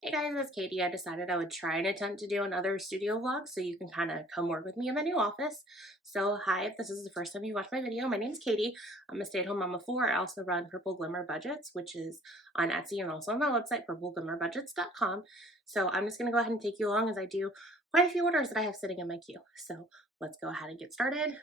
Hey guys, it's Katie. I decided I would try and attempt to do another studio vlog so you can kind of come work with me in my new office. So hi, if this is the first time you watch my video, my name's Katie. I'm a stay-at-home mom of four. I also run Purple Glimmer Budgets, which is on Etsy and also on my website, PurpleGlimmerBudgets.com. So I'm just going to go ahead and take you along as I do quite a few orders that I have sitting in my queue. So let's go ahead and get started.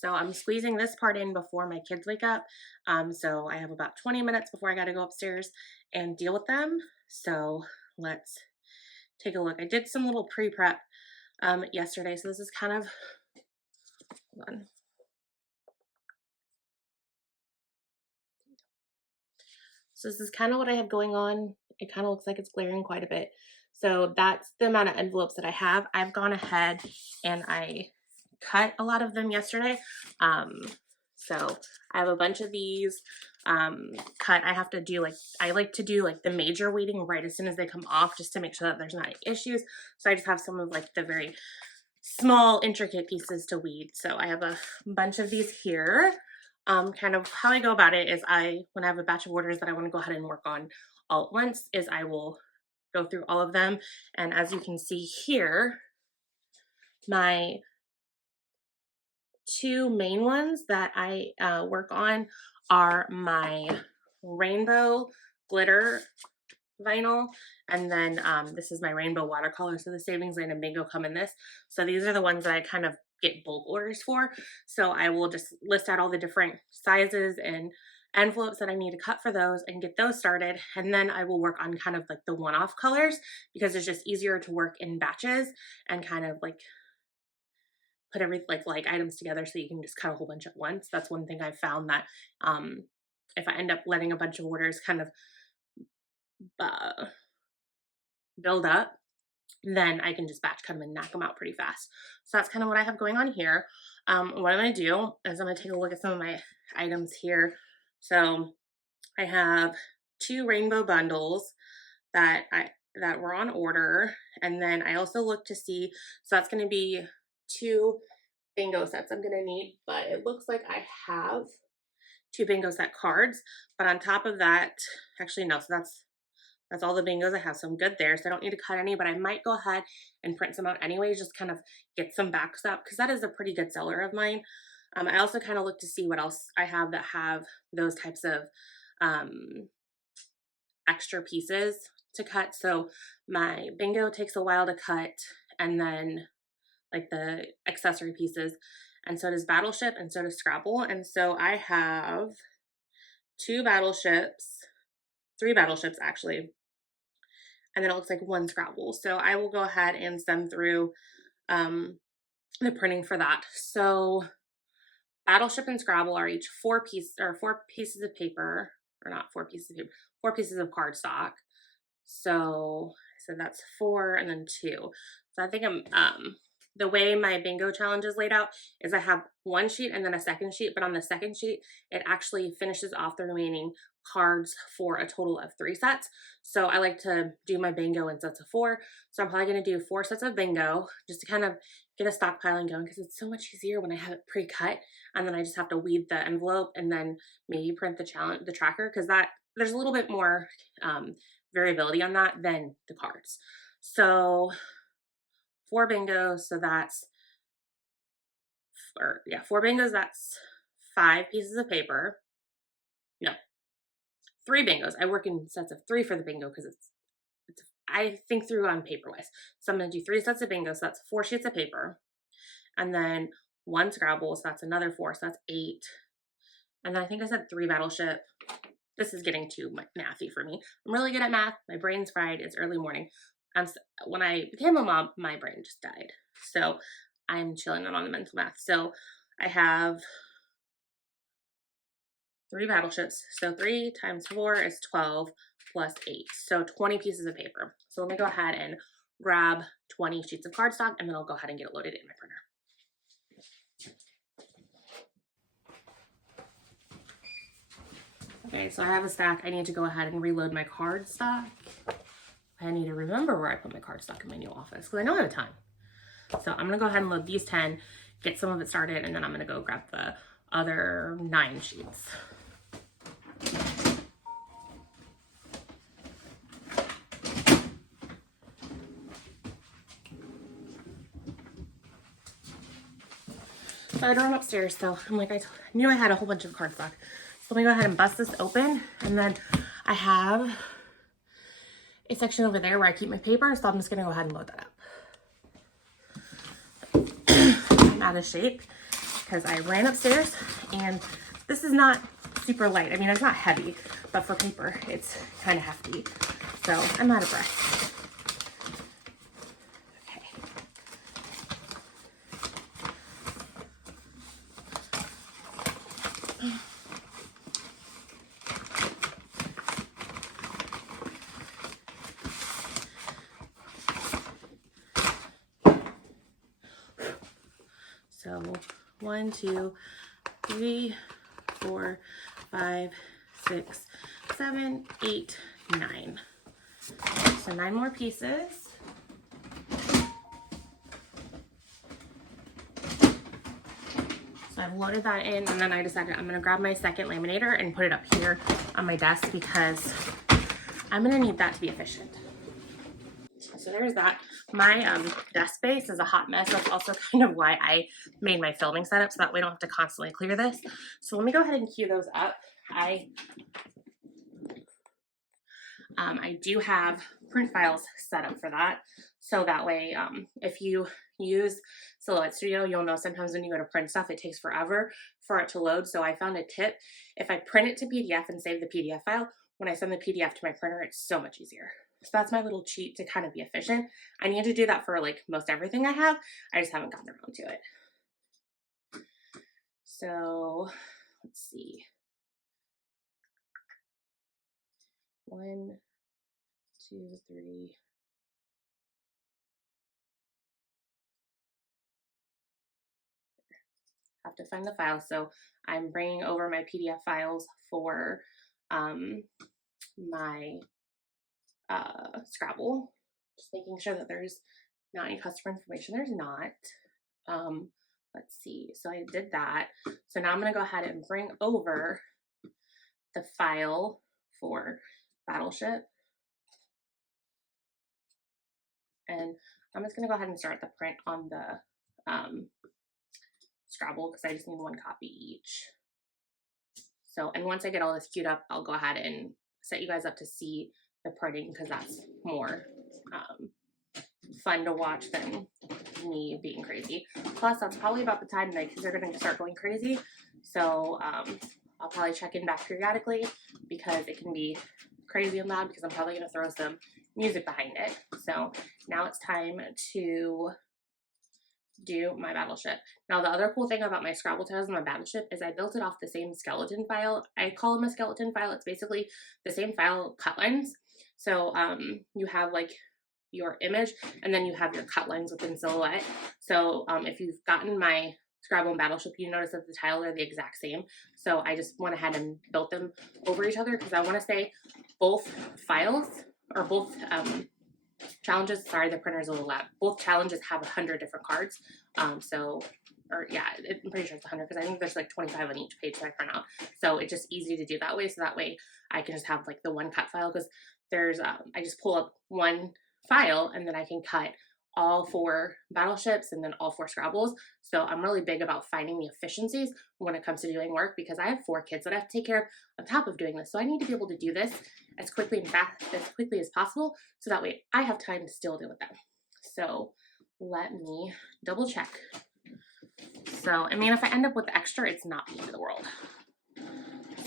So I'm squeezing this part in before my kids wake up. So I have about 20 minutes before I got to go upstairs and deal with them. So let's take a look. I did some little pre-prep yesterday. So this is kind of, hold on. So this is kind of what I have going on. It kind of looks like it's glaring quite a bit. So that's the amount of envelopes that I have. I've gone ahead and I cut a lot of them yesterday. So I have a bunch of these cut. I have to do I like to do the major weeding right as soon as they come off, just to make sure that there's not any issues. So I just have some of the very small intricate pieces to weed. So I have a bunch of these here. Kind of how I go about it is when I have a batch of orders that I want to go ahead and work on all at once, is I will go through all of them. And as you can see here, my two main ones that I work on are my rainbow glitter vinyl, and then this is my rainbow watercolor. So the Savings Lane and Bingo come in this. So these are the ones that I kind of get bulk orders for. So I will just list out all the different sizes and envelopes that I need to cut for those and get those started. And then I will work on kind of the one-off colors, because it's just easier to work in batches and kind of put every like items together so you can just cut a whole bunch at once. That's one thing I've found, that if I end up letting a bunch of orders kind of build up, then I can just batch cut them and knock them out pretty fast. So that's kind of what I have going on here. What I'm going to do is I'm going to take a look at some of my items here. So I have 2 rainbow bundles that were on order, and then I also look to see, so that's going to be 2 bingo sets I'm going to need, but it looks like I have 2 bingo set cards. But on top of that, actually no, so that's all the bingos I have, so I'm good there. So I don't need to cut any, but I might go ahead and print some out anyways, just kind of get some backs up, because that is a pretty good seller of mine. I also kind of look to see what else I have that have those types of extra pieces to cut. So my bingo takes a while to cut, and then the accessory pieces, and so does Battleship, and so does Scrabble. And so I have 2 battleships, 3 battleships actually, and then it looks like 1 Scrabble. So I will go ahead and send through the printing for that. So Battleship and Scrabble are each 4 pieces of paper, or not 4 pieces of paper, 4 pieces of cardstock. So that's 4 and then 2. So I think the way my bingo challenge is laid out is I have 1 sheet and then a second sheet, but on the second sheet, it actually finishes off the remaining cards for a total of 3 sets. So I like to do my bingo in sets of 4. So I'm probably going to do 4 sets of bingo just to kind of get a stockpiling going, because it's so much easier when I have it pre-cut, and then I just have to weed the envelope and then maybe print the tracker, because there's a little bit more variability on that than the cards. So 4 bingos, so that's 4 bingos, that's 5 pieces of paper. No, 3 bingos. I work in sets of 3 for the bingo, because I think through on paper wise. So I'm going to do 3 sets of bingo, so that's 4 sheets of paper, and then 1 Scrabble, so that's another 4, so that's 8, and then I think I said 3 Battleship. This is getting too mathy for me. I'm really good at math. My brain's fried. It's early morning. When I became a mom, my brain just died. So I'm chilling on the mental math. So I have 3 battleships. So 3 times 4 is 12 plus 8. So 20 pieces of paper. So let me go ahead and grab 20 sheets of cardstock, and then I'll go ahead and get it loaded in my printer. Okay, so I have a stack. I need to go ahead and reload my card stock. I need to remember where I put my card stock in my new office because I know I have time. So I'm gonna go ahead and load these 10, get some of it started, and then I'm gonna go grab the other 9 sheets. So I run upstairs, so I'm like, I knew I had a whole bunch of cardstock. So let me go ahead and bust this open, and then I have a section over there where I keep my paper, so I'm just gonna go ahead and load that up. I'm out of shape because I ran upstairs, and this is not super light. I mean, it's not heavy, but for paper, it's kind of hefty. So I'm out of breath. So 1, 2, 3, 4, 5, 6, 7, 8, 9. So 9 more pieces. So I've loaded that in, and then I decided I'm gonna grab my second laminator and put it up here on my desk because I'm gonna need that to be efficient. So there's that. My desk space is a hot mess. That's also kind of why I made my filming setup, so that way I don't have to constantly clear this. So let me go ahead and queue those up. I do have print files set up for that. So that way, if you use Silhouette Studio, you'll know sometimes when you go to print stuff, it takes forever for it to load. So I found a tip. If I print it to PDF and save the PDF file, when I send the PDF to my printer, it's so much easier. So that's my little cheat to kind of be efficient. I need to do that for like most everything I have. I just haven't gotten around to it. So let's see. 1, 2, 3. Have to find the file. So I'm bringing over my PDF files for my Scrabble. Just making sure that there's not any customer information. There's not. Let's see. So I did that. So now I'm going to go ahead and bring over the file for Battleship. And I'm just going to go ahead and start the print on the Scrabble because I just need 1 copy each. So, and once I get all this queued up, I'll go ahead and set you guys up to see the printing because that's more fun to watch than me being crazy. Plus, that's probably about the time my kids are going to start going crazy. So, I'll probably check in back periodically because it can be crazy and loud because I'm probably going to throw some music behind it. So, now it's time to do my Battleship. Now, the other cool thing about my Scrabble tiles and my Battleship is I built it off the same skeleton file. I call them a skeleton file. It's basically the same file cut lines. So you have like your image and then you have your cut lines within Silhouette. So if you've gotten my Scrabble and Battleship, you notice that the tiles are the exact same. So I just went ahead and built them over each other because I want to say both files or both challenges, sorry, the printer's a little loud. Both challenges have 100 different cards. I'm pretty sure it's 100 because I think there's like 25 on each page that I print out. So it's just easy to do that way. So that way I can just have like the 1 cut file because there's, I just pull up 1 file and then I can cut all 4 Battleships and then all 4 Scrabbles. So I'm really big about finding the efficiencies when it comes to doing work because I have 4 kids that I have to take care of on top of doing this. So I need to be able to do this as quickly as possible so that way I have time to still deal with them. So let me double check. So, I mean, if I end up with extra, it's not the end of the world.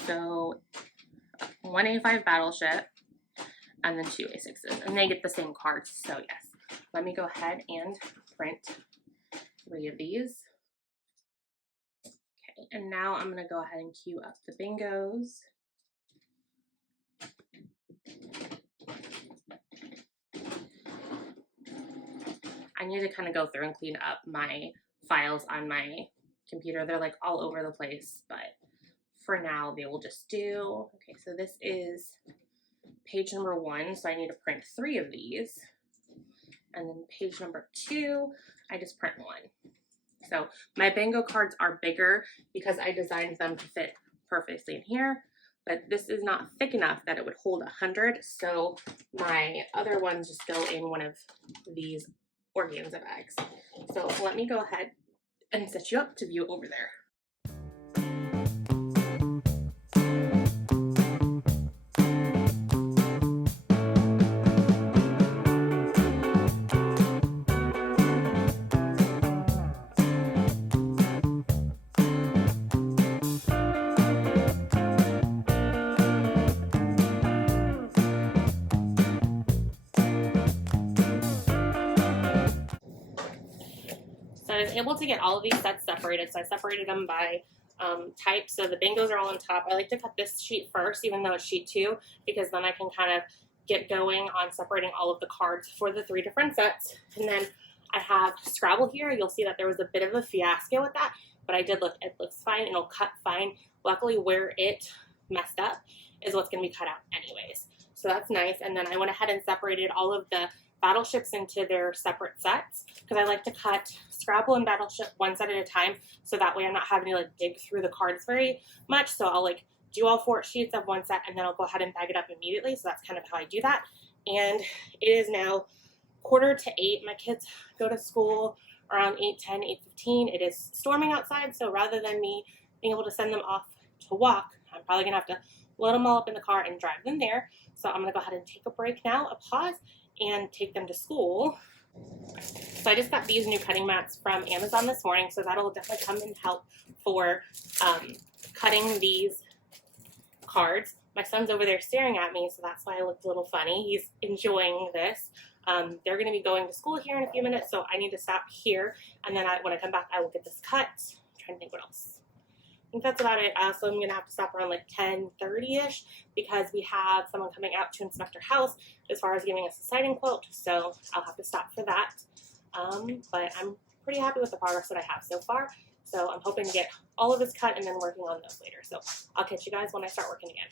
So 1 A5 Battleship and then 2 A6s, and they get the same cards. So yes, let me go ahead and print 3 of these. Okay, and now I'm gonna go ahead and queue up the bingos. I need to kind of go through and clean up my files on my computer. They're like all over the place, but for now, they will just do, okay, so this is page number 1, so I need to print 3 of these. And then page number 2, I just print 1. So my bingo cards are bigger because I designed them to fit perfectly in here, but this is not thick enough that it would hold 100, so my other ones just go in one of these organza bags. So let me go ahead and set you up to view over there. So I was able to get all of these sets separated. So I separated them by type. So the bingos are all on top. I like to cut this sheet first, even though it's sheet 2, because then I can kind of get going on separating all of the cards for the 3 different sets. And then I have Scrabble here. You'll see that there was a bit of a fiasco with that, but I did look, it looks fine and it'll cut fine. Luckily where it messed up is what's going to be cut out anyways. So that's nice. And then I went ahead and separated all of the battleships into their separate sets, because I like to cut Scrabble and Battleship one set at a time, so that way I'm not having to like dig through the cards very much. So I'll like do all 4 sheets of one set and then I'll go ahead and bag it up immediately. So that's kind of how I do that. And it is now 7:45. My kids go to school around 8:10, 8:15. It is storming outside, so rather than me being able to send them off to walk, I'm probably gonna have to load them all up in the car and drive them there. So I'm gonna go ahead and take a break now, a pause, and take them to school. So I just got these new cutting mats from Amazon this morning, so that'll definitely come and help for cutting these cards. My son's over there staring at me, so that's why I looked a little funny. He's enjoying this. They're going to be going to school here in a few minutes, so I need to stop here, and then when I come back, I will get this cut. I'm trying to think what else. I think that's about it. So I'm going to have to stop around like 10:30ish because we have someone coming out to inspect our house as far as giving us a siding quote, so I'll have to stop for that. But I'm pretty happy with the progress that I have so far, so I'm hoping to get all of this cut and then working on those later. So I'll catch you guys when I start working again.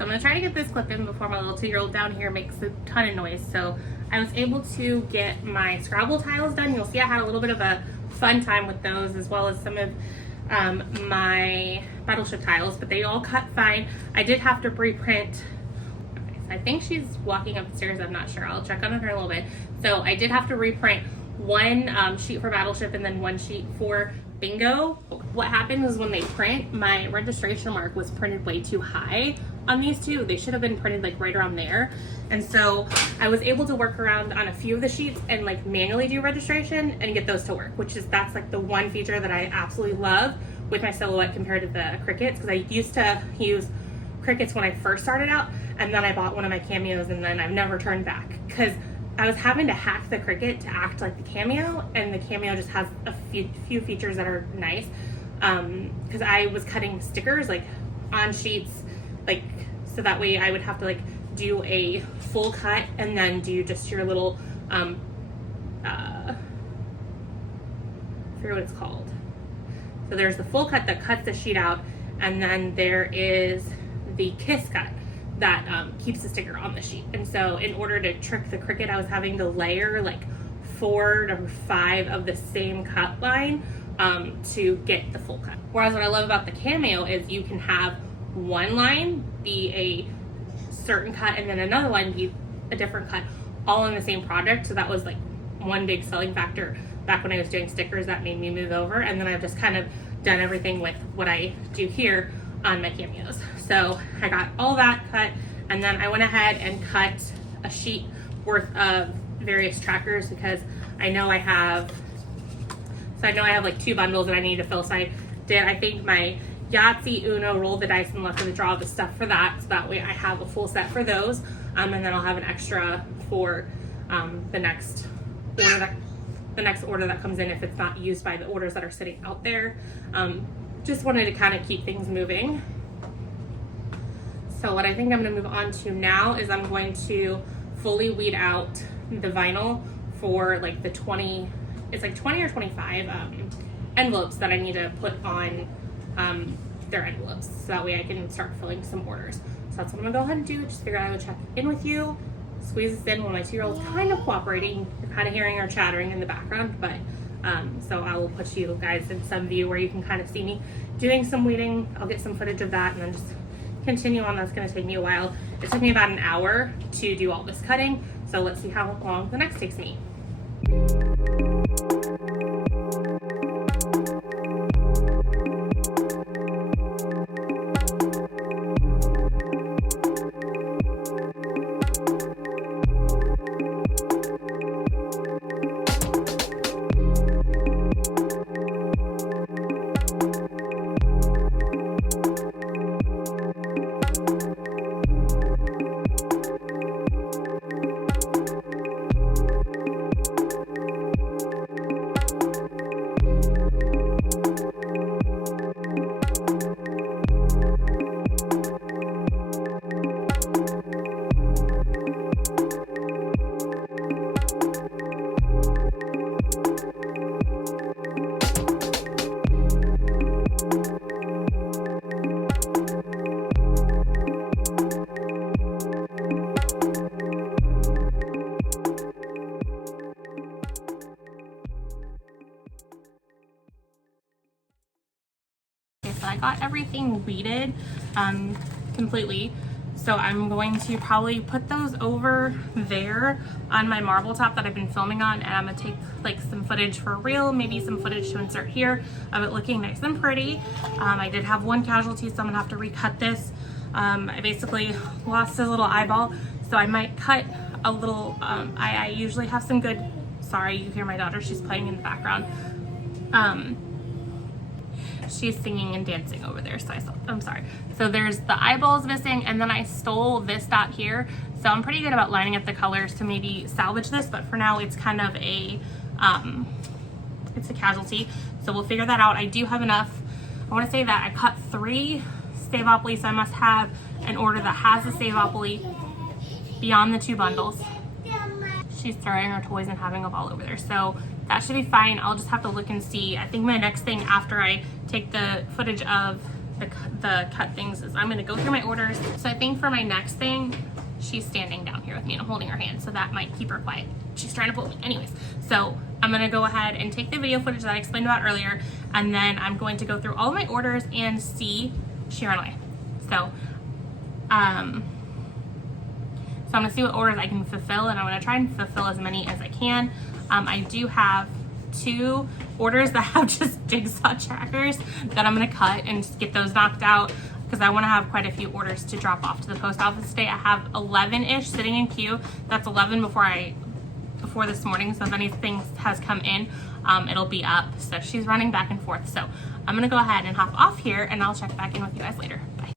I'm gonna try to get this clip in before my little 2-year-old down here makes a ton of noise. So I was able to get my Scrabble tiles done. You'll see I had a little bit of a fun time with those, as well as some of my Battleship tiles, but they all cut fine. I did have to reprint. I think she's walking upstairs, I'm not sure. I'll check on her in a little bit. So I did have to reprint one sheet for Battleship and then one sheet for Bingo. What happened was when they print, my registration mark was printed way too high on these two. They should have been printed like right around there. And so I was able to work around on a few of the sheets and like manually do registration and get those to work, that's like the one feature that I absolutely love with my Silhouette compared to the Cricuts, because I used to use Cricuts when I first started out, and then I bought one of my Cameos and then I've never turned back because I was having to hack the Cricut to act like the Cameo, and the Cameo just has a few features that are nice, because I was cutting stickers like on sheets, like so that way I would have to like do a full cut and then do just your little I forget what it's called. So there's the full cut that cuts the sheet out, and then there is the kiss cut that keeps the sticker on the sheet. And so in order to trick the Cricut, I was having to layer like 4 or 5 of the same cut line to get the full cut. Whereas what I love about the Cameo is you can have one line be a certain cut and then another line be a different cut, all in the same project. So that was like one big selling factor back when I was doing stickers that made me move over. And then I've just kind of done everything with what I do here on my Cameos. So I got all that cut, and then I went ahead and cut a sheet worth of various trackers because I know I have like 2 bundles that I need to fill. So I think my Yahtzee, Uno, roll the dice, and left in the draw the stuff for that. So that way I have a full set for those. And then I'll have an extra for the next order that comes in if it's not used by the orders that are sitting out there. Just wanted to kind of keep things moving. So what I think I'm going to move on to now is I'm going to fully weed out the vinyl for like the 20 or 25 envelopes that I need to put on their envelopes, so that way I can start filling some orders. So that's what I'm gonna go ahead and do. Just figured I would check in with you, squeeze this in while my 2-year-old's kind of cooperating. You're kind of hearing her chattering in the background, but so I will put you guys in some view where you can kind of see me doing some weeding. I'll get some footage of that and then just continue on. That's gonna take me a while. It took me about an hour to do all this cutting, so let's see how long the next takes me. I got everything weeded completely, so I'm going to probably put those over there on my marble top that I've been filming on, and I'm gonna take like some footage for reel, maybe some footage to insert here of it looking nice and pretty. I did have one casualty, so I'm gonna have to recut this. I basically lost his little eyeball, so I might cut a little. I usually have some good, sorry, you hear my daughter, she's playing in the background. She's singing and dancing over there, so I'm sorry. So there's the eyeballs missing, and then I stole this dot here. So I'm pretty good about lining up the colors to maybe salvage this, but for now it's kind of a, it's a casualty. So we'll figure that out. I do have enough. I want to say that I cut 3 Stavopoly, so I must have an order that has a Stavopoly beyond the 2 bundles. She's throwing her toys and having a ball over there, so that should be fine. I'll just have to look and see. I think my next thing after I take the footage of the cut things is I'm gonna go through my orders. So I think for my next thing, she's standing down here with me and I'm holding her hand, so that might keep her quiet. She's trying to pull me. Anyways, so I'm gonna go ahead and take the video footage that I explained about earlier, and then I'm going to go through all of my orders and see, she ran away. So, I'm gonna see what orders I can fulfill, and I'm gonna try and fulfill as many as I can. I do have 2 orders that have just jigsaw trackers that I'm gonna cut and just get those knocked out, because I wanna have quite a few orders to drop off to the post office today. I have 11-ish sitting in queue. That's 11 before this morning, so if anything has come in, it'll be up. So she's running back and forth. So I'm gonna go ahead and hop off here, and I'll check back in with you guys later. Bye.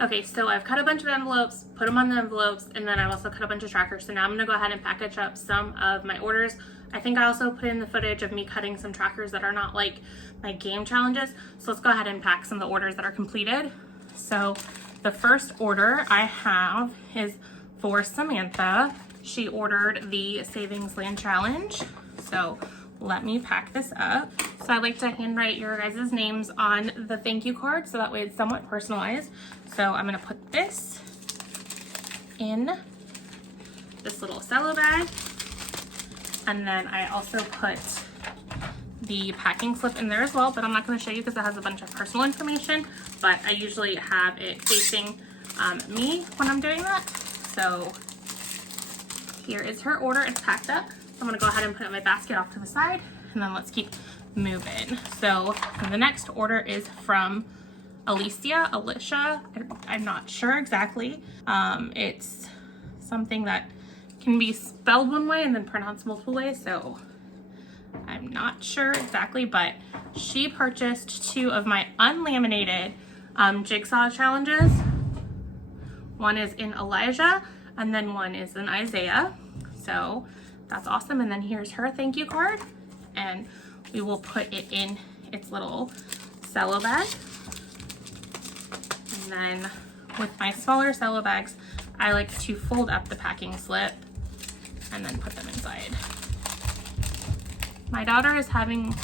Okay, so I've cut a bunch of envelopes, put them on the envelopes, and then I've also cut a bunch of trackers. So now I'm gonna go ahead and package up some of my orders. I think I also put in the footage of me cutting some trackers that are not like my game challenges. So let's go ahead and pack some of the orders that are completed. So the first order I have is for Samantha. She ordered the Savings Land Challenge. So let me pack this up. So I like to handwrite your guys' names on the thank you card so that way it's somewhat personalized. So I'm gonna put this in this little cello bag. And then I also put the packing slip in there as well, but I'm not gonna show you because it has a bunch of personal information, but I usually have it facing me when I'm doing that. So here is her order, it's packed up. I'm gonna go ahead and put it in my basket off to the side, and then let's keep moving. So the next order is from Alicia, I'm not sure exactly. It's something that can be spelled one way and then pronounced multiple ways, so I'm not sure exactly, but she purchased 2 of my unlaminated jigsaw challenges. One is in Elijah, and then one is in Isaiah. So that's awesome. And then here's her thank you card, and we will put it in its little cello bag. And then with my smaller cello bags, I like to fold up the packing slip and then put them inside. My daughter is having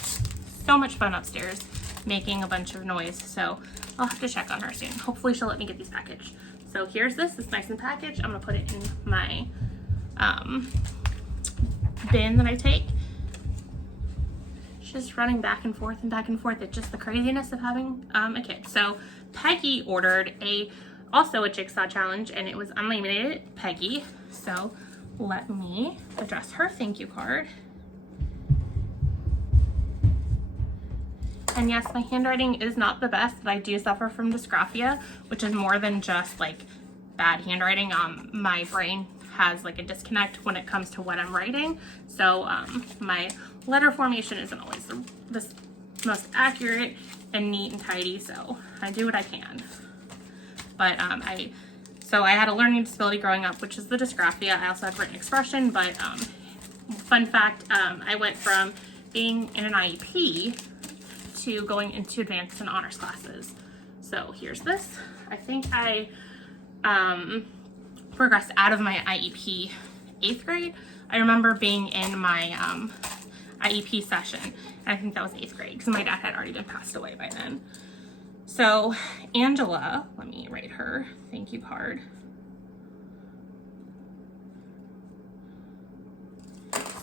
so much fun upstairs making a bunch of noise, so I'll have to check on her soon. Hopefully she'll let me get these packaged. So here's this, it's nice and packaged. I'm gonna put it in my bin that I take. She's just running back and forth and back and forth. It's just the craziness of having a kid. So Peggy ordered also a jigsaw challenge, and it was unlimited, Peggy. So let me address her thank you card. And yes, my handwriting is not the best, but I do suffer from dysgraphia, which is more than just like bad handwriting. My brain has like a disconnect when it comes to what I'm writing. So my letter formation isn't always the most accurate and neat and tidy, so I do what I can. But so I had a learning disability growing up, which is the dysgraphia. I also had written expression, but fun fact, I went from being in an IEP to going into advanced and honors classes. So here's this. I think I progressed out of my IEP 8th grade. I remember being in my IEP session, and I think that was 8th grade because my dad had already been passed away by then. So Angela, let me write her thank you card.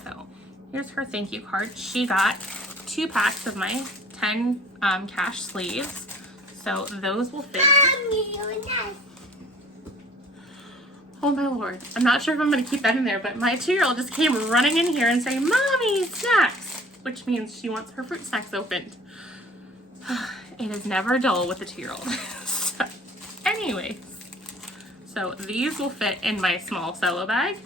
So here's her thank you card. She got 2 packs of my 10 cash sleeves, so those will fit. Oh my Lord, I'm not sure if I'm gonna keep that in there, but my 2-year-old just came running in here and saying, "Mommy, snacks," which means she wants her fruit snacks opened. It is never dull with a 2-year-old. So, anyways, so these will fit in my small cello bag.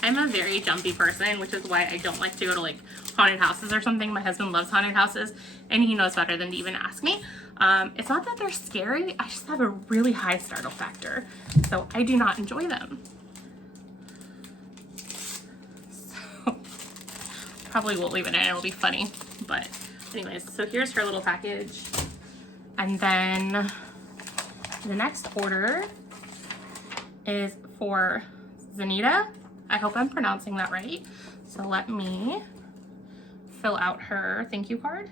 I'm a very jumpy person, which is why I don't like to go to like haunted houses or something. My husband loves haunted houses, and he knows better than to even ask me. It's not that they're scary, I just have a really high startle factor, so I do not enjoy them. So probably won't leave it in, it'll be funny, but anyways, so here's her little package. And then the next order is for Zanita. I hope I'm pronouncing that right. So let me fill out her thank you card.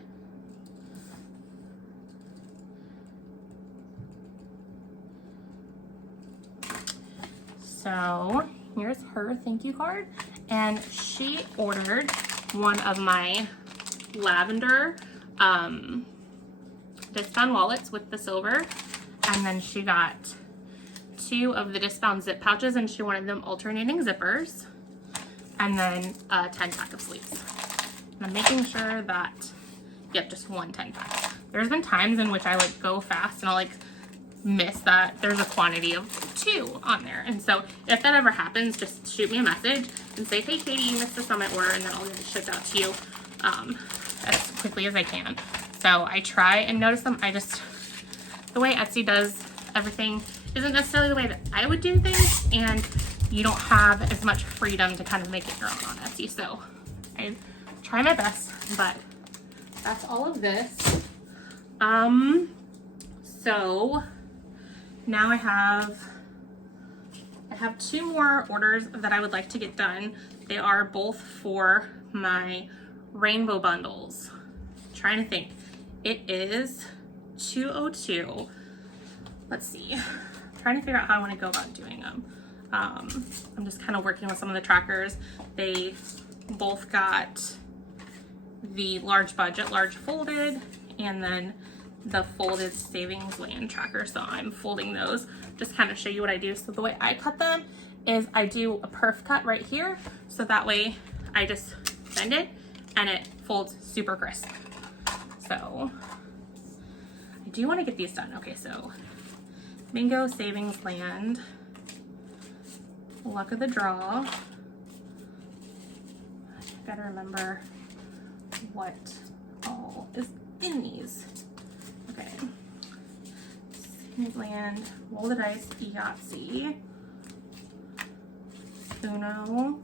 So here's her thank you card, and she ordered one of my lavender discount wallets with the silver, and then she got 2 of the discount zip pouches, and she wanted them alternating zippers, and then a 10-pack of sleeves. And I'm making sure that, yep, just 1 10-pack. There's been times in which I like go fast and I'll like miss that there's a quantity of 2 on there. And so if that ever happens, just shoot me a message and say, "Hey Katie, you missed this on my order," and then I'll get it shipped out to you as quickly as I can. So I try and notice them. The way Etsy does everything isn't necessarily the way that I would do things, and you don't have as much freedom to kind of make it your own on Etsy. So I try my best, but that's all of this. So now I have 2 more orders that I would like to get done. They are both for my rainbow bundles. I'm trying to think. It is 202. Let's see. I'm trying to figure out how I want to go about doing them. I'm just kind of working with some of the trackers. They both got the large budget, large folded, and then the folded savings land tracker. So I'm folding those, just kind of show you what I do. So the way I cut them is I do a perf cut right here. So that way I just bend it and it folds super crisp. So I do want to get these done. Okay, so Bingo, Savings Land, Luck of the Draw. I gotta remember what all is in these. Okay. Savings Land, Roll the Dice, Yahtzee, Uno,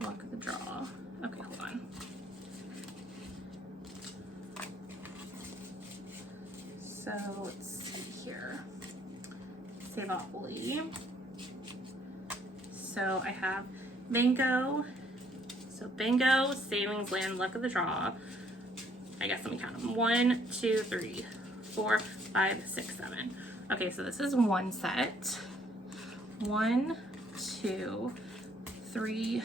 Luck of the Draw. Okay, hold on. So let's see here. Savopoly. So I have Bingo. So Bingo, Savings Land, Luck of the Draw. I guess let me count them. 1, 2, 3, 4, 5, 6, 7. Okay, so this is one set. 1, 2, 3,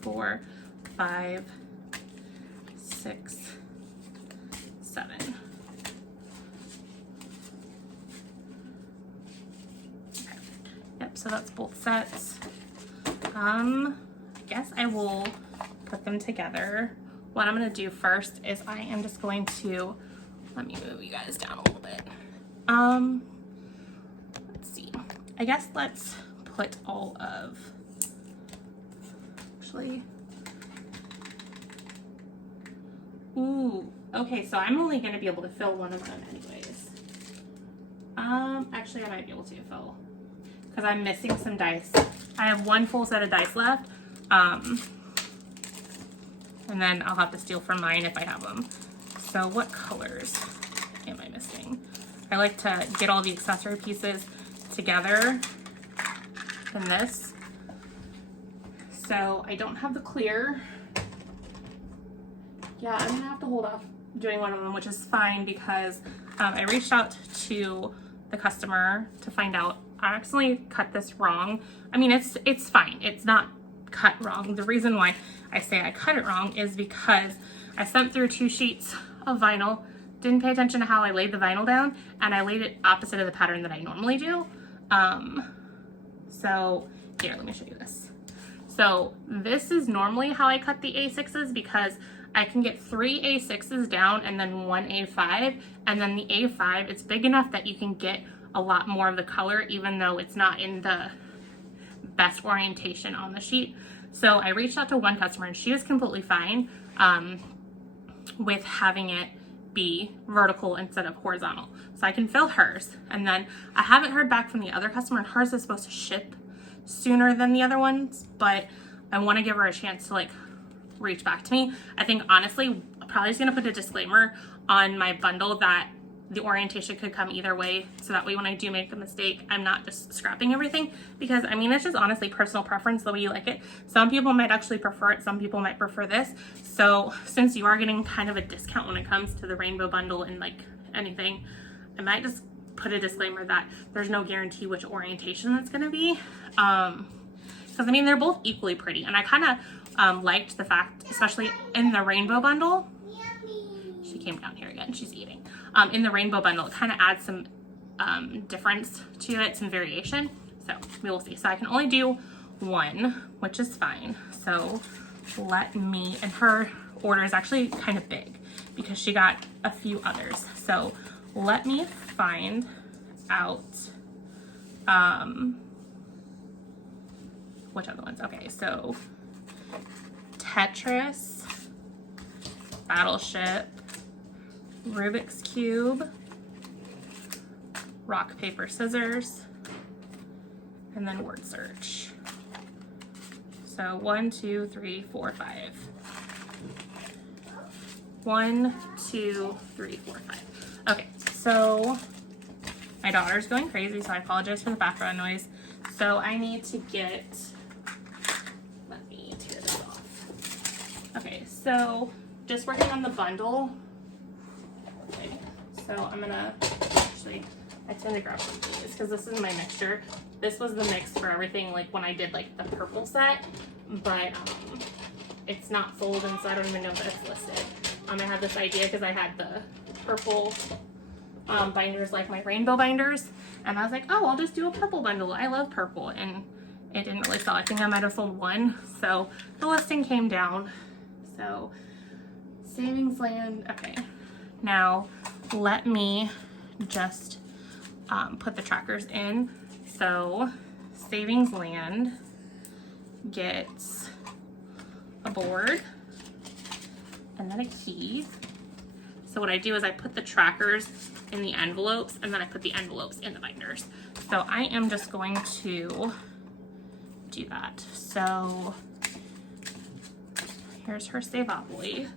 4, 5, 6, 7. Okay. Yep, so that's both sets. I guess I will put them together. What I'm gonna do first is I am just going to, let me move you guys down a little bit. Let's see. I guess let's put all of, actually, ooh, okay, so I'm only gonna be able to fill one of them anyways. Actually I might be able to fill, because I'm missing some dice. I have one full set of dice left, and then I'll have to steal from mine if I have them. So what colors am I missing? I like to get all the accessory pieces together in this. So I don't have the clear. Yeah, I'm gonna have to hold off doing one of them, which is fine because I reached out to the customer to find out. I accidentally cut this wrong. I mean, it's fine. It's not cut wrong. The reason why I say I cut it wrong is because I sent through 2 sheets of vinyl, didn't pay attention to how I laid the vinyl down, and I laid it opposite of the pattern that I normally do. So here, let me show you this. So this is normally how I cut the A6s because I can get 3 A6s down and then 1 A5, and then the A5, it's big enough that you can get a lot more of the color even though it's not in the best orientation on the sheet. So I reached out to one customer and she was completely fine with having it be vertical instead of horizontal. So I can fill hers. And then I haven't heard back from the other customer, and hers is supposed to ship sooner than the other ones, but I want to give her a chance to like reach back to me. I think honestly, I'm probably just gonna put a disclaimer on my bundle that the orientation could come either way, so that way when I do make a mistake, I'm not just scrapping everything, because I mean, it's just honestly personal preference the way you like it. Some people might actually prefer it, some people might prefer this. So since you are getting kind of a discount when it comes to the rainbow bundle and like anything, I might just put a disclaimer that there's no guarantee which orientation it's gonna be. Because I mean, they're both equally pretty, and I kind of liked the fact, especially in the rainbow bundle, she came down here again, she's eating. In the rainbow bundle, it kind of adds some difference to it, some variation. So we will see. So I can only do one, which is fine. So let me, and her order is actually kind of big because she got a few others. So let me find out which other ones. Okay, so Tetris, Battleship, Rubik's Cube, Rock, Paper, Scissors, and then word search. So 1, 2, 3, 4, 5. 1, 2, 3, 4, 5. Okay, so my daughter's going crazy, so I apologize for the background noise. So I need to get, let me tear this off. Okay, so just working on the bundle. Okay, so I'm gonna, actually, I tend to grab one of these because this is my mixture. This was the mix for everything, like when I did like the purple set, but it's not sold, and so I don't even know that it's listed. I had this idea because I had the purple binders, like my rainbow binders, and I was like, oh, I'll just do a purple bundle. I love purple, and it didn't really sell. I think I might have sold one, so the listing came down. So Savings Land. Okay, now let me just put the trackers in. So Savings Land gets a board and then a key. So what I do is I put the trackers in the envelopes, and then I put the envelopes in the binders. So I am just going to do that. So here's her Savopoly.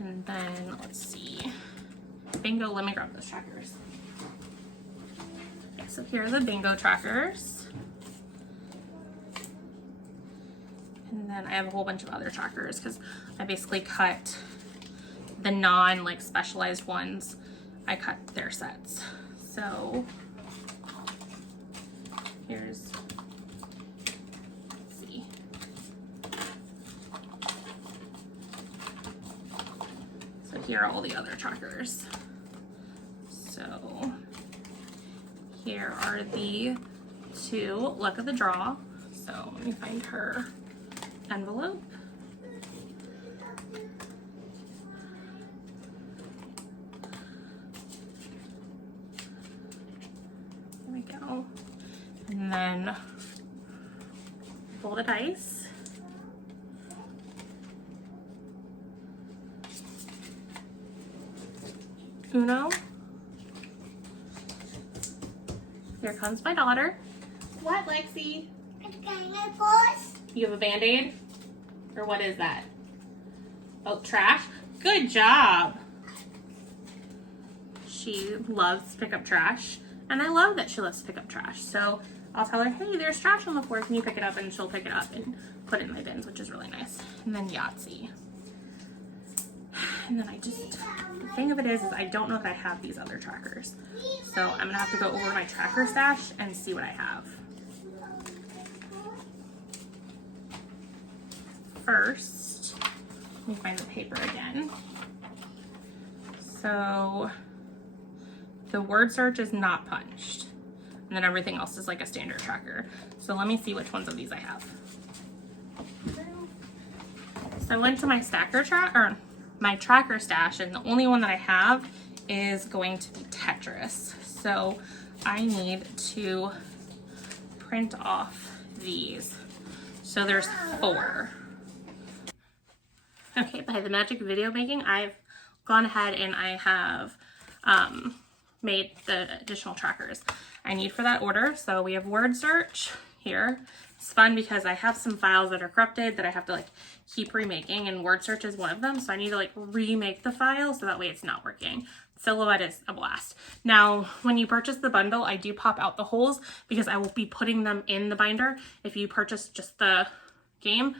And then let's see. Bingo, let me grab those trackers. Okay, so here are the bingo trackers. And then I have a whole bunch of other trackers because I basically cut the non specialized ones. I cut their sets. So here's, let's see. So here are all the other trackers. So here are the two luck of the draw. So let me find her envelope. There we go. And then roll the dice. Uno. Here comes my daughter. What, Lexi? You have a Band-Aid? Or what is that? Oh, trash? Good job. She loves to pick up trash, and I love that she loves to pick up trash. So I'll tell her, hey, there's trash on the floor. Can you pick it up? And she'll pick it up and put it in my bins, which is really nice. And then Yahtzee. And then the thing of it is I don't know if I have these other trackers. So I'm gonna have to go over to my tracker stash and see what I have. First, let me find the paper again. So the word search is not punched, and then everything else is like a standard tracker. So let me see which ones of these I have. So I went to my my tracker stash, and the only one that I have is going to be Tetris. So I need to print off these. So there's 4. Okay, by the magic of video making, I've gone ahead and I have made the additional trackers I need for that order. So we have word search here. It's fun because I have some files that are corrupted that I have to keep remaking, and word search is one of them. So I need to remake the file so that way it's not working. Silhouette is a blast. Now, when you purchase the bundle, I do pop out the holes because I will be putting them in the binder. If you purchase just the game,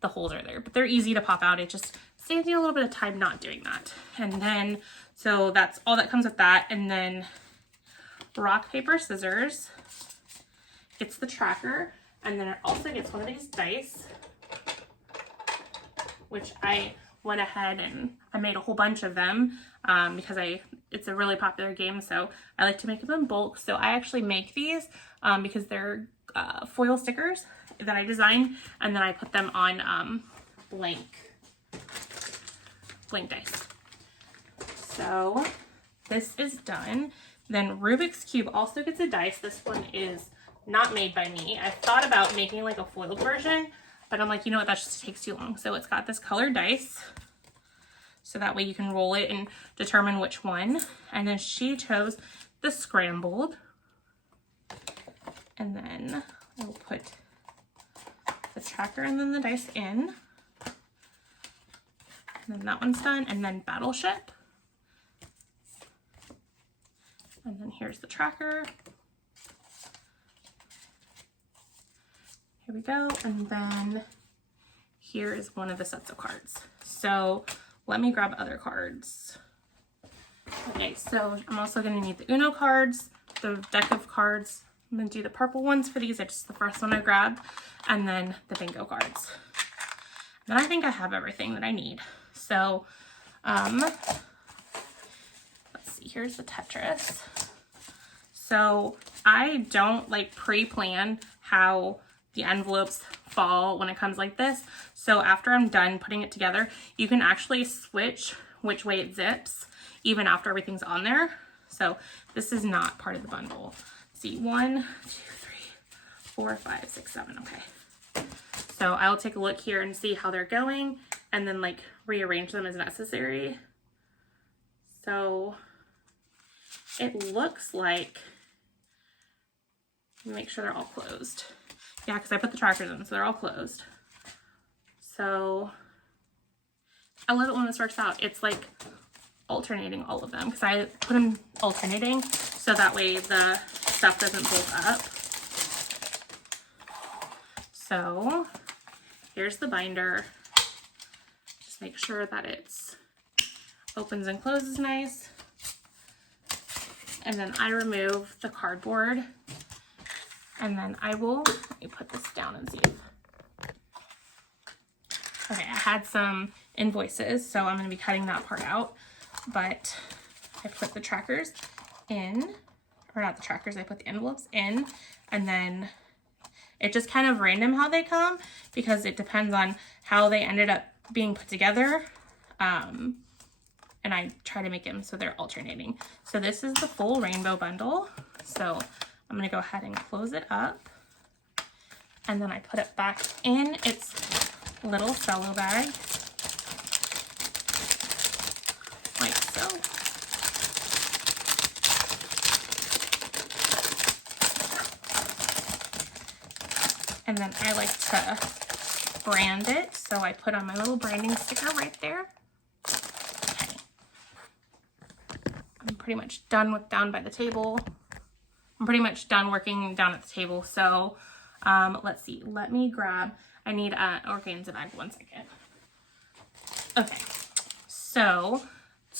the holes are there, but they're easy to pop out. It just saves you a little bit of time not doing that. And then, so that's all that comes with that. And then rock, paper, scissors gets the tracker. And then it also gets one of these dice, which I went ahead and I made a whole bunch of them because it's a really popular game. So I like to make them in bulk. So I actually make these because they're foil stickers that I designed, and then I put them on blank dice. So this is done. Then Rubik's Cube also gets a dice. This one is not made by me. I've thought about making like a foiled version, but I'm like, you know what, that just takes too long. So it's got this colored dice, so that way you can roll it and determine which one. And then she chose the scrambled. And then I'll put the tracker and then the dice in. And then that one's done. And then Battleship. And then here's the tracker. Here we go. And then here is one of the sets of cards. So let me grab other cards. Okay, so I'm also going to need the Uno cards, the deck of cards. I'm going to do the purple ones for these. It's just the first one I grabbed. And then the bingo cards. Then I think I have everything that I need. So, let's see, here's the Tetris. So I don't like pre-plan how the envelopes fall when it comes like this. So after I'm done putting it together, you can actually switch which way it zips even after everything's on there. So this is not part of the bundle. See, 1, 2, 3, 4, 5, 6, 7. Okay. So I'll take a look here and see how they're going and then like rearrange them as necessary. So it looks like, make sure they're all closed. Yeah, because I put the trackers in, so they're all closed. So I love it when this works out. It's like alternating all of them because I put them alternating so that way the stuff doesn't bulk up. So here's the binder. Just make sure that it's opens and closes nice. And then I remove the cardboard. And then I will, let me put this down and see if, okay, I had some invoices, so I'm going to be cutting that part out. But I put the trackers in, or not the trackers, I put the envelopes in, and then it just kind of random how they come because it depends on how they ended up being put together. And I try to make them so they're alternating. So this is the full rainbow bundle. So I'm going to go ahead and close it up. And then I put it back in its little cello bag. Like so. And then I like to brand it. So I put on my little branding sticker right there. Okay. I'm pretty much done with down by the table. I'm pretty much done working down at the table. So let's see, let me grab, I need an organza bag, 1 second. Okay, so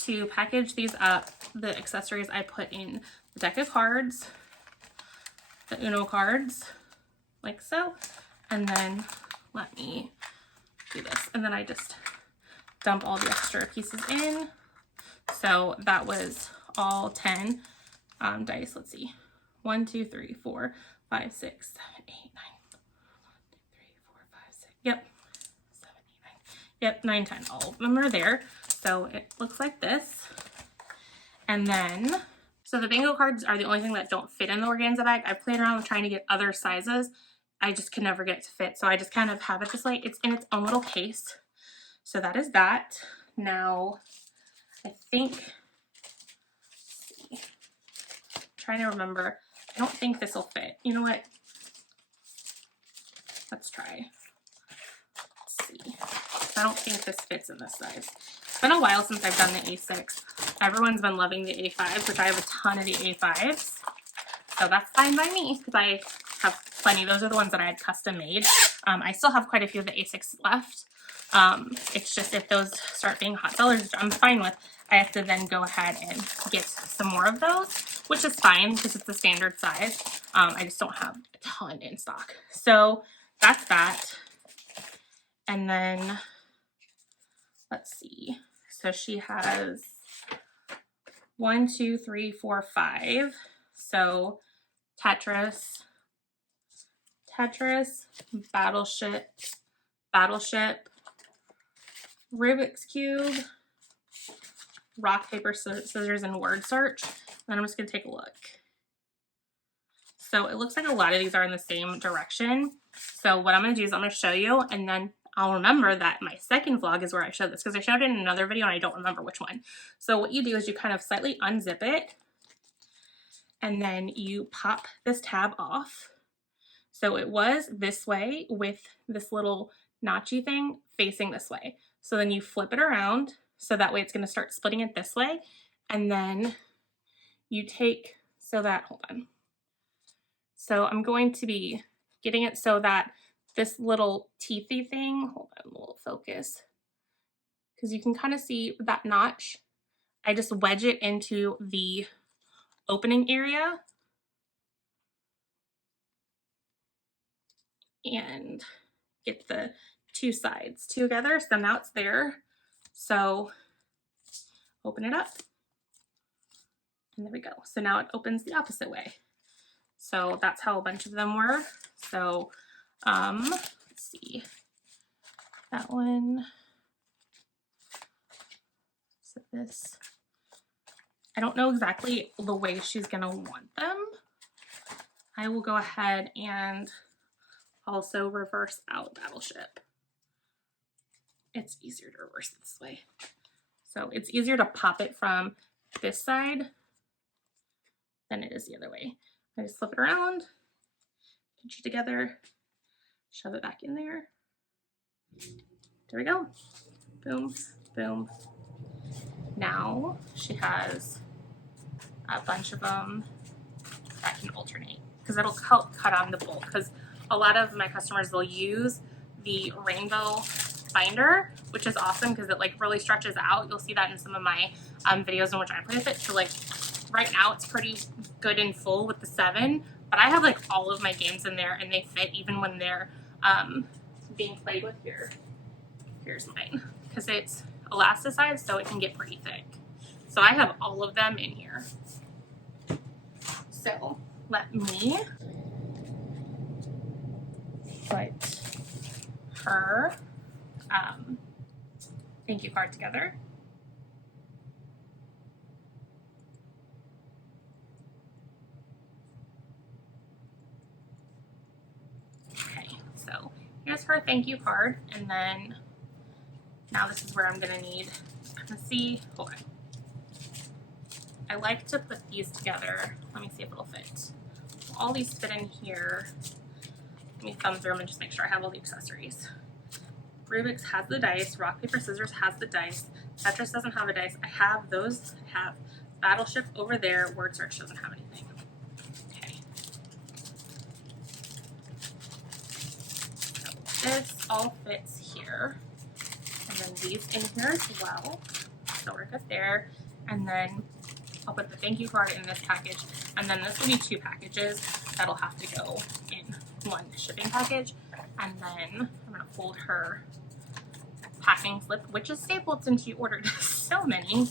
to package these up, the accessories I put in the deck of cards, the Uno cards, like so, and then let me do this. And then I just dump all the extra pieces in. So that was all 10 dice, let's see. 1, 2, 3, 4, 5, 6, 7, 8, 9. 1, 2, 3, 4, 5, 6. Yep. 7, 8, 9. Yep, 9, 10. All of them are there. So it looks like this. And then, so the bingo cards are the only thing that don't fit in the organza bag. I've played around with trying to get other sizes. I just can never get it to fit. So I just kind of have it just like, it's in its own little case. So that is that. Now, I think, trying to remember, I don't think this will fit. You know what? Let's try. Let's see. I don't think this fits in this size. It's been a while since I've done the A6. Everyone's been loving the A5s, which I have a ton of the A5s. So that's fine by me because I have plenty. Those are the ones that I had custom made. I still have quite a few of the A6 left. It's just if those start being hot sellers, which I'm fine with, I have to then go ahead and get some more of those, which is fine because it's the standard size. I just don't have a ton in stock. So that's that. And then, let's see. So she has 1, 2, 3, 4, 5. So Tetris, Battleship, Rubik's Cube, Rock, Paper, Scissors, and Word Search. Then I'm just going to take a look. So it looks like a lot of these are in the same direction. So what I'm going to do is I'm going to show you, and then I'll remember that my second vlog is where I showed this, because I showed it in another video and I don't remember which one. So what you do is you kind of slightly unzip it, and then you pop this tab off. So it was this way with this little notchy thing facing this way. So then you flip it around, so that way it's going to start splitting it this way. And then you take, so that, hold on. So I'm going to be getting it so that this little teethy thing, hold on, a little focus, because you can kind of see that notch. I just wedge it into the opening area and get the two sides together. So now it's there. So open it up, and there we go. So now it opens the opposite way. So that's how a bunch of them were. So let's see, that one. So this, I don't know exactly the way she's gonna want them. I will go ahead and also reverse out Battleship. It's easier to reverse this way. So it's easier to pop it from this side than it is the other way. I just flip it around, pinch it together, shove it back in there. There we go. Boom, boom. Now she has a bunch of them that can alternate, because it'll help cut on the bolt, because a lot of my customers will use the rainbow binder, which is awesome because it like really stretches out. You'll see that in some of my videos in which I play with it. So like right now it's pretty good and full with the 7, but I have like all of my games in there and they fit even when they're being played with. Here's mine, because it's elasticized so it can get pretty thick. So I have all of them in here. So let me put her thank you card together. Okay, so here's her thank you card, and then now this is where I'm gonna need, let's see, hold on. I like to put these together. Let me see if it'll fit. All these fit in here. Let me thumb through them and just make sure I have all the accessories. Rubik's has the dice. Rock, paper, scissors has the dice. Tetris doesn't have a dice. I have those. I have Battleship over there. Word Search doesn't have anything. Okay. So this all fits here. And then these in here as well. So we're good there. And then I'll put the thank you card in this package. And then this will be 2 packages that'll have to go in one shipping package. And then I'm gonna fold her packing slip, which is stapled since she ordered so many,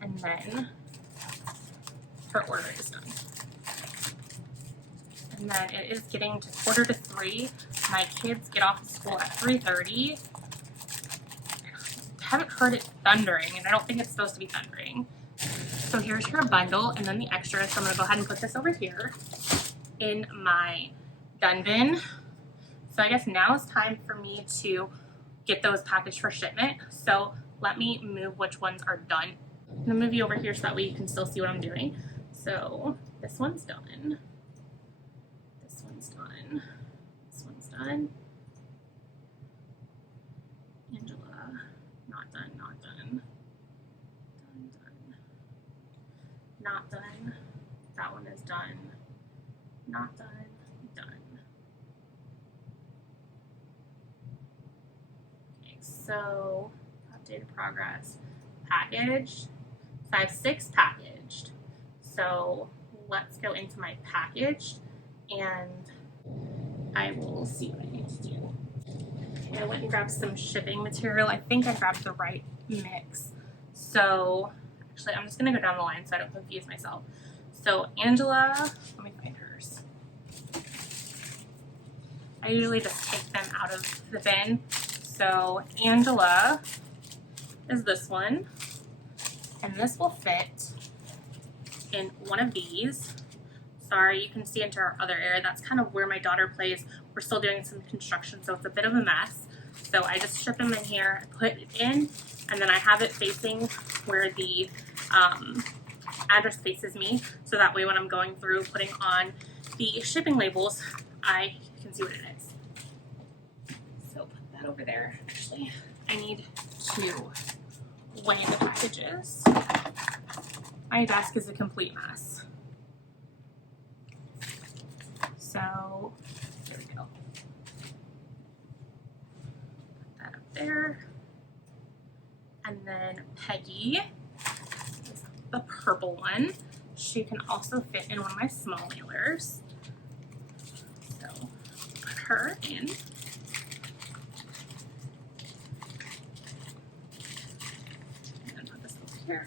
and then her order is done. And then it is getting to 2:45. My kids get off of school at 3:30. I haven't heard it thundering, and I don't think it's supposed to be thundering. So here's her bundle, and then the extras. So I'm gonna go ahead and put this over here in my done bin. So I guess now is time for me to get those packaged for shipment. So let me move which ones are done. I'm gonna move you over here so that way you can still see what I'm doing. So this one's done. This one's done. This one's done. Angela, not done, not done. Done, done. Not done. That one is done. Not done. Done. So, updated progress, packaged. So I have 6 packaged. So let's go into my packaged and I will see what I need to do. Okay, I went and grabbed some shipping material. I think I grabbed the right mix. So actually I'm just gonna go down the line so I don't confuse myself. So Angela, let me find hers. I usually just take them out of the bin. So Angela is this one, and this will fit in one of these. Sorry, you can see into our other area. That's kind of where my daughter plays. We're still doing some construction, so it's a bit of a mess. So I just ship them in here, put it in, and then I have it facing where the address faces me, so that way when I'm going through putting on the shipping labels, I can see what it is. So put that over there. Actually, I need to weigh the packages. My desk is a complete mess. So there we go. Put that up there. And then Peggy is the purple one. She can also fit in one of my small mailers. So put her in. And then put this over here.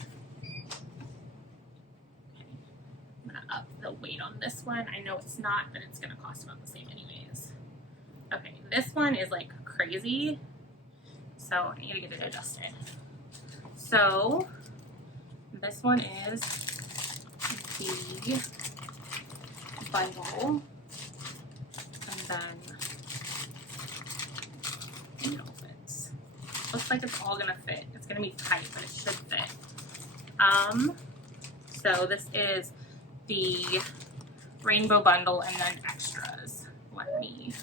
Up the weight on this one. I know it's not, but it's gonna cost about the same anyways. Okay, this one is like crazy, so I need to get it adjusted. So this one is the Bible, and then envelopes. Looks like it's all gonna fit. It's gonna be tight, but it should fit. So this is the rainbow bundle and then extras. Let me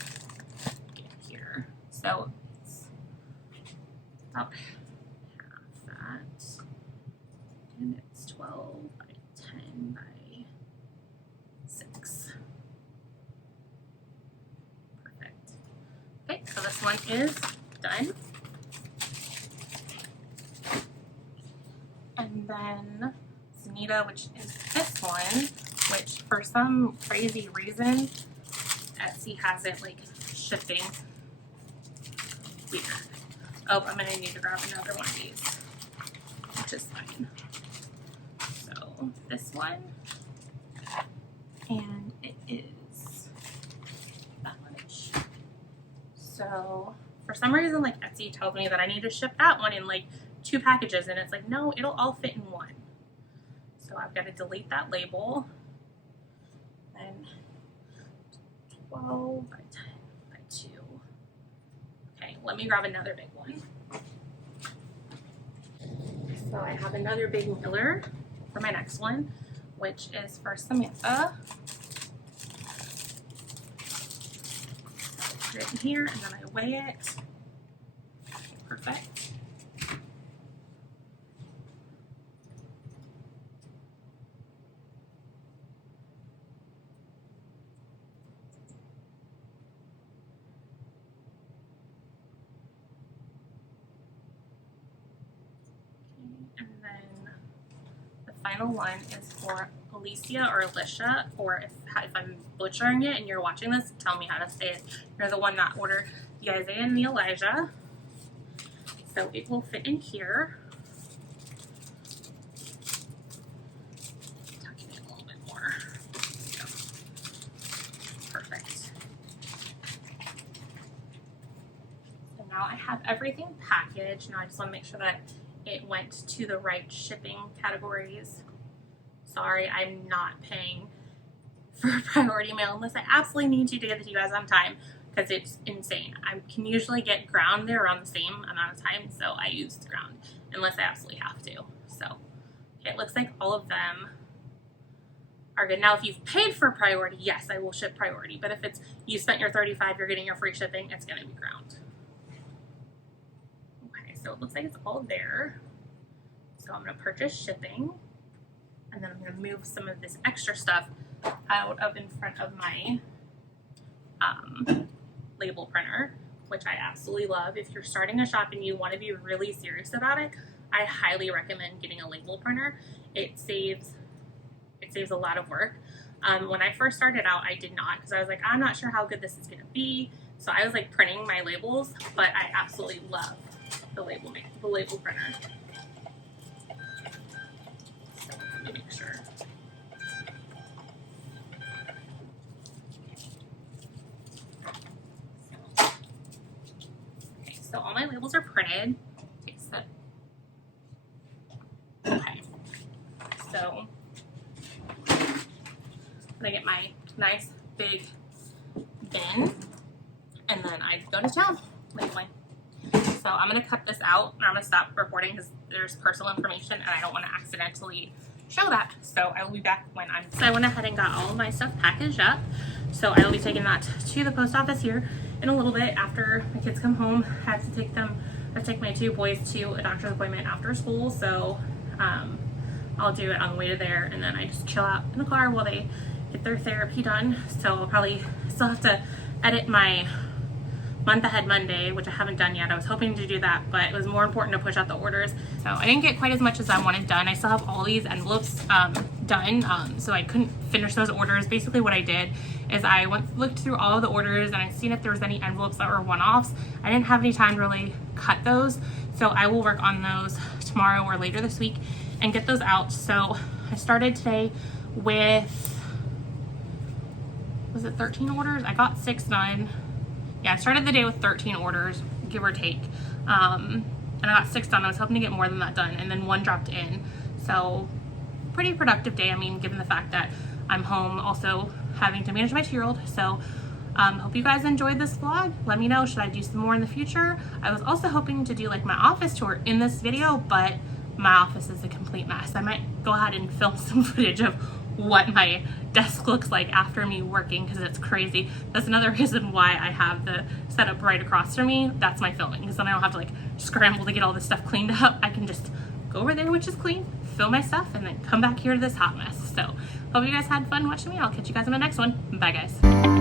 get here. So it's about half that, and it's 12 by 10 by 6. Perfect. Okay, so this one is done. And then Zanita, which is this one, which for some crazy reason Etsy has it like shipping weird. Oh, I'm gonna need to grab another one of these, which is fine. So this one, and it is that much. So for some reason, like Etsy tells me that I need to ship that one in like 2 packages, and it's like, no, it'll all fit in one. So I've got to delete that label. And 12 by 10 by 2. Okay, let me grab another big one. So I have another big mailer for my next one, which is for Samantha. Put it in here, and then I weigh it. Perfect. And then the final one is for Alicia or Alicia, or if I'm butchering it and you're watching this, tell me how to say it. You're the one that ordered the Isaiah and the Elijah. So it will fit in here. Tuck it in a little bit more. So, perfect. So now I have everything packaged. Now I just want to make sure that it went to the right shipping categories. Sorry, I'm not paying for priority mail unless I absolutely need to get it to you guys on time, because it's insane. I can usually get ground there around the same amount of time, so I use the ground unless I absolutely have to. So okay, it looks like all of them are good. Now if you've paid for priority, yes, I will ship priority, but if it's you spent your $35, you're getting your free shipping, it's going to be ground. So it looks like it's all there. So I'm going to purchase shipping, and then I'm going to move some of this extra stuff out of in front of my label printer, which I absolutely love. If you're starting a shop and you want to be really serious about it, I highly recommend getting a label printer. It saves a lot of work. When I first started out, I did not, because I was like, I'm not sure how good this is going to be. So I was like printing my labels, but I absolutely love the label printer. So let me make sure. Okay, so all my labels are printed. Take a sip. Okay, so I'm gonna get my bin, and then I go to town lately. So I'm going to cut this out, and I'm going to stop recording because there's personal information and I don't want to accidentally show that. So I will be back when I'm... So I went ahead and got all of my stuff packaged up. So I will be taking that to the post office here in a little bit after my kids come home. I have to take my 2 boys to a doctor's appointment after school. So I'll do it on the way to there, and then I just chill out in the car while they get their therapy done. So I'll probably still have to edit my month ahead Monday, which I haven't done yet. I was hoping to do that, but it was more important to push out the orders. So I didn't get quite as much as I wanted done. I still have all these envelopes done, so I couldn't finish those orders. Basically what I did is I looked through all of the orders and I seen if there was any envelopes that were one-offs. I didn't have any time to really cut those, so I will work on those tomorrow or later this week and get those out. So I started today with, was it 13 orders? I got 6 done. Yeah, I started the day with 13 orders, give or take, and I got 6 done. I was hoping to get more than that done, and then 1 dropped in. So pretty productive day, I mean, given the fact that I'm home also having to manage my 2-year-old. So hope you guys enjoyed this vlog. Let me know, should I do some more in the future? I was also hoping to do like my office tour in this video, but my office is a complete mess. I might go ahead and film some footage of what my desk looks like after me working, because it's crazy. That's another reason why I have the setup right across from me. That's my filming, because then I don't have to like scramble to get all this stuff cleaned up. I can just go over there, which is clean, film my stuff, and then come back here to this hot mess. So hope you guys had fun watching me. I'll catch you guys in my next one. Bye guys.